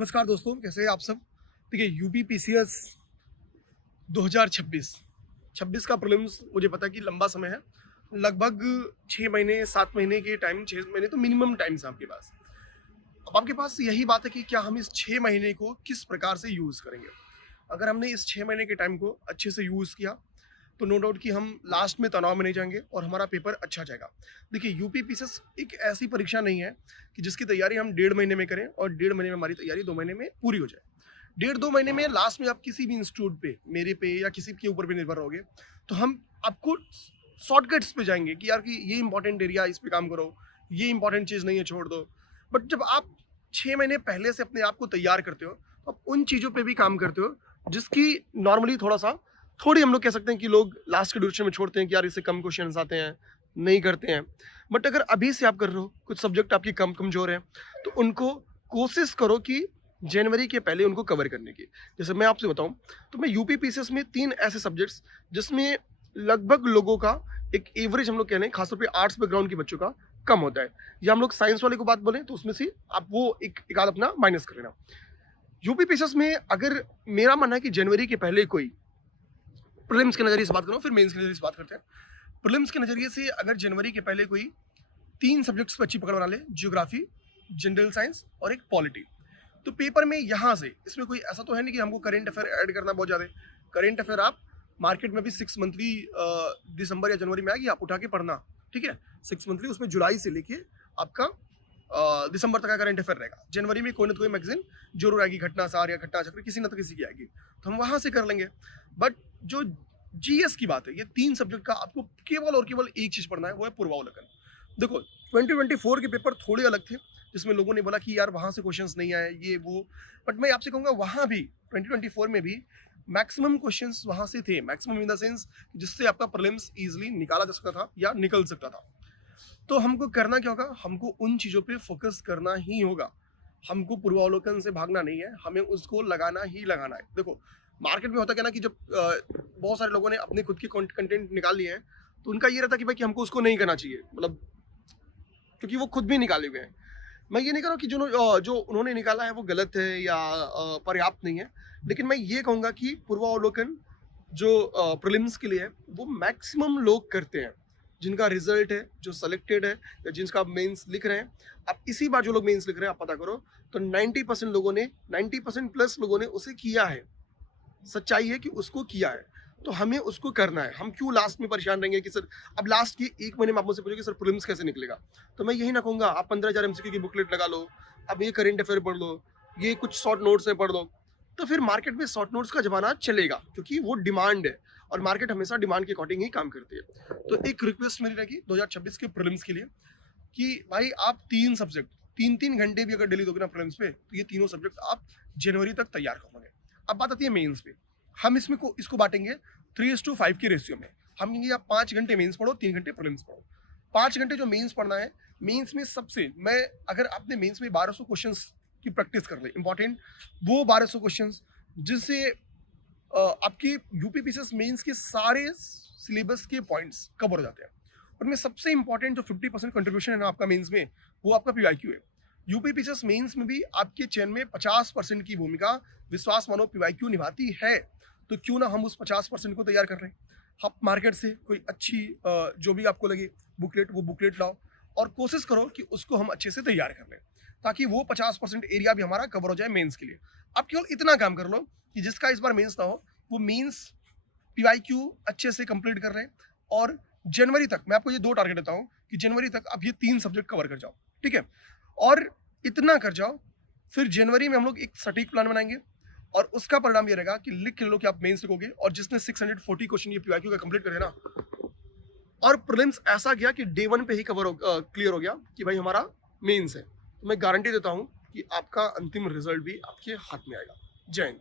नमस्कार दोस्तों, कैसे हैं आप सब। देखिए यूपी पीसीएस 2026 का प्रीलिम्स मुझे पता है कि लंबा समय है, लगभग 6 महीने 7 महीने के टाइम, 6 महीने तो मिनिमम टाइम है आपके पास। अब आपके पास यही बात है कि क्या हम इस 6 महीने को किस प्रकार से यूज़ करेंगे। अगर हमने इस 6 महीने के टाइम को अच्छे से यूज़ किया तो नो डाउट कि हम लास्ट में तनाव में नहीं जाएंगे और हमारा पेपर अच्छा जाएगा। देखिए यूपी पीसीएस एक ऐसी परीक्षा नहीं है कि जिसकी तैयारी हम 1.5 महीने में करें और 1.5 महीने में हमारी तैयारी 2 महीने में पूरी हो जाए। 1.5 2 महीने में लास्ट में आप किसी भी इंस्टीट्यूट पे, मेरे पे या किसी के ऊपर भी निर्भर रहोगे, तो हम आपको शॉर्टकट्स पे जाएंगे कि यार कि ये इंपॉर्टेंट एरिया, इस पे काम करो, ये इंपॉर्टेंट चीज़ नहीं है, छोड़ दो। बट जब आप 6 महीने पहले से अपने आप को तैयार करते हो तो आप उन चीज़ों पे भी काम करते हो जिसकी नॉर्मली थोड़ी हम लोग कह सकते हैं कि लोग लास्ट के ड्यूरेशन में छोड़ते हैं कि यार इससे कम क्वेश्चंस आते हैं, नहीं करते हैं। बट अगर अभी से आप कर रहे हो, कुछ सब्जेक्ट आपकी कम कमजोर हैं, तो उनको कोशिश करो कि जनवरी के पहले उनको कवर करने की। जैसे मैं आपसे बताऊं तो मैं यूपी पीसीएस में 3 ऐसे सब्जेक्ट्स जिसमें लगभग लोगों का एक एवरेज हम लोग कह रहे हैं, खासतौर पे आर्ट्स बैकग्राउंड के बच्चों का कम होता है, या हम लोग साइंस वाले को बात बोलें तो उसमें से आप वो एक आध अपना माइनस कर लेना। यूपी पीसीएस में अगर मेरा मानना है कि जनवरी के पहले कोई प्रीलिम्स के नज़रिए से बात करूँ, फिर मेंस के नज़रिए से बात करते हैं। प्रीलिम्स के नज़रिए से अगर जनवरी के पहले कोई 3 सब्जेक्ट्स पर अच्छी पकड़ बना ले, जियोग्राफी, जनरल साइंस और एक पॉलिटी, तो पेपर में यहाँ से इसमें कोई ऐसा तो है नहीं कि हमको करेंट अफेयर ऐड करना बहुत ज़्यादा। करेंट अफेयर आप मार्केट में भी 6 मंथली दिसंबर या जनवरी में आएगी, आप उठा के पढ़ना, ठीक है। 6 मंथली, उसमें जुलाई से लेके आपका दिसंबर तक का करंट अफेयर रहेगा। जनवरी में कोई ना कोई मैगजीन जरूर आएगी, घटना सार या घटना चक्र, किसी ना तो किसी की आएगी, तो हम वहाँ से कर लेंगे। बट जो जीएस की बात है, ये 3 सब्जेक्ट का आपको केवल और केवल एक चीज़ पढ़ना है, वो है पूर्वावलोकन। देखो 2024 के पेपर थोड़े अलग थे, जिसमें लोगों ने बोला कि यार वहाँ से क्वेश्चंस नहीं आए, ये वो। बट मैं आपसे कहूँगा वहाँ भी 2024 में भी मैक्सिमम क्वेश्चंस वहाँ से थे, मैक्सिमम इन द सेंस जिससे आपका प्रीलिम्स इजीली निकाला जा सकता था या निकल सकता था। तो हमको करना क्या होगा, हमको उन चीज़ों पे फोकस करना ही होगा। हमको पूर्वावलोकन से भागना नहीं है, हमें उसको लगाना ही लगाना है। देखो मार्केट में होता क्या ना कि जब बहुत सारे लोगों ने अपने खुद के कंटेंट निकाल लिए हैं, तो उनका ये रहता कि भाई कि हमको उसको नहीं करना चाहिए, मतलब क्योंकि वो खुद भी निकाले हुए हैं। मैं ये नहीं कह रहा हूँ कि जो उन्होंने निकाला है वो गलत है या पर्याप्त नहीं है, लेकिन मैं ये कहूँगा कि पूर्वावलोकन जो प्रीलिम्स के लिए है वो मैक्सिमम लोग करते हैं, जिनका रिजल्ट है, जो सेलेक्टेड है या जिनका मेंस लिख रहे हैं। आप इसी बार जो लोग मेंस लिख रहे हैं आप पता करो, तो 90% लोगों ने, 90% प्लस लोगों ने उसे किया है। सच्चाई है कि उसको किया है, तो हमें उसको करना है। हम क्यों लास्ट में परेशान रहेंगे कि सर अब लास्ट के 1 महीने में आप मुझसे पूछोगे सर प्रीलिम्स कैसे निकलेगा, तो मैं यही ना कहूँगा आप 15,000 एमसीक्यू की बुकलेट लगा लो, अब ये करेंट अफेयर पढ़ लो, ये कुछ शॉर्ट नोट्स में पढ़ लो, तो फिर मार्केट में शॉर्ट नोट्स का जमाना चलेगा, क्योंकि वो डिमांड है और मार्केट हमेशा डिमांड के अकॉर्डिंग ही काम करती है। तो एक रिक्वेस्ट मेरी रहेगी 2026 के प्रीलिम्स के लिए कि भाई आप 3 सब्जेक्ट 3-3 घंटे भी अगर डेली दोगे ना प्रीलिम्स पे, तो ये तीनों सब्जेक्ट आप जनवरी तक तैयार कर लोगे। अब बात आती है मेंस पे। हम इसको बांटेंगे 3:5 के रेशियो में। हम कहेंगे आप 5 घंटे मेंस पढ़ो, 3 घंटे प्रीलिम्स पढ़ो। 5 घंटे जो मेंस पढ़ना है, मेंस में सबसे मैं अगर आपने मेंस में 1200 क्वेश्चंस की प्रैक्टिस कर ले, इंपॉर्टेंट वो 1200 क्वेश्चंस जिससे आपकी यूपी पीसीएस मेंस के सारे सिलेबस के पॉइंट्स कवर हो जाते हैं। उनमें सबसे इंपॉर्टेंट जो 50% कंट्रीब्यूशन है ना आपका मेंस में, वो आपका पीवाईक्यू है। यूपी पीसीएस मेंस में भी आपके चयन में 50% की भूमिका विश्वास मानो पीवाईक्यू निभाती है, तो क्यों ना हम उस 50% को तैयार कर रहे हैं। आप मार्केट से कोई अच्छी जो भी आपको लगे बुकलेट, वो बुकलेट लाओ और कोशिश करो कि उसको हम अच्छे से तैयार कर लें, ताकि वो 50% एरिया भी हमारा कवर हो जाए मेंस के लिए। अब केवल इतना काम कर लो कि जिसका इस बार मेंस ना हो, वो मेंस पीवाईक्यू अच्छे से कंप्लीट कर रहे हैं, और जनवरी तक मैं आपको ये 2 टारगेट देता हूँ कि जनवरी तक आप ये 3 सब्जेक्ट कवर कर जाओ, ठीक है। और इतना कर जाओ, फिर जनवरी में हम लोग एक सटीक प्लान बनाएंगे और उसका परिणाम ये रहेगा कि लिख के लो कि आप मेंस लिखोगे, और जिसने 640 क्वेश्चन ये पीवाईक्यू का कंप्लीट करे ना, और प्रीलिम्स ऐसा गया कि डे 1 पे ही क्लियर हो गया कि भाई हमारा मेंस है, तो मैं गारंटी देता हूँ कि आपका अंतिम रिजल्ट भी आपके हाथ में आएगा। जय हिंद।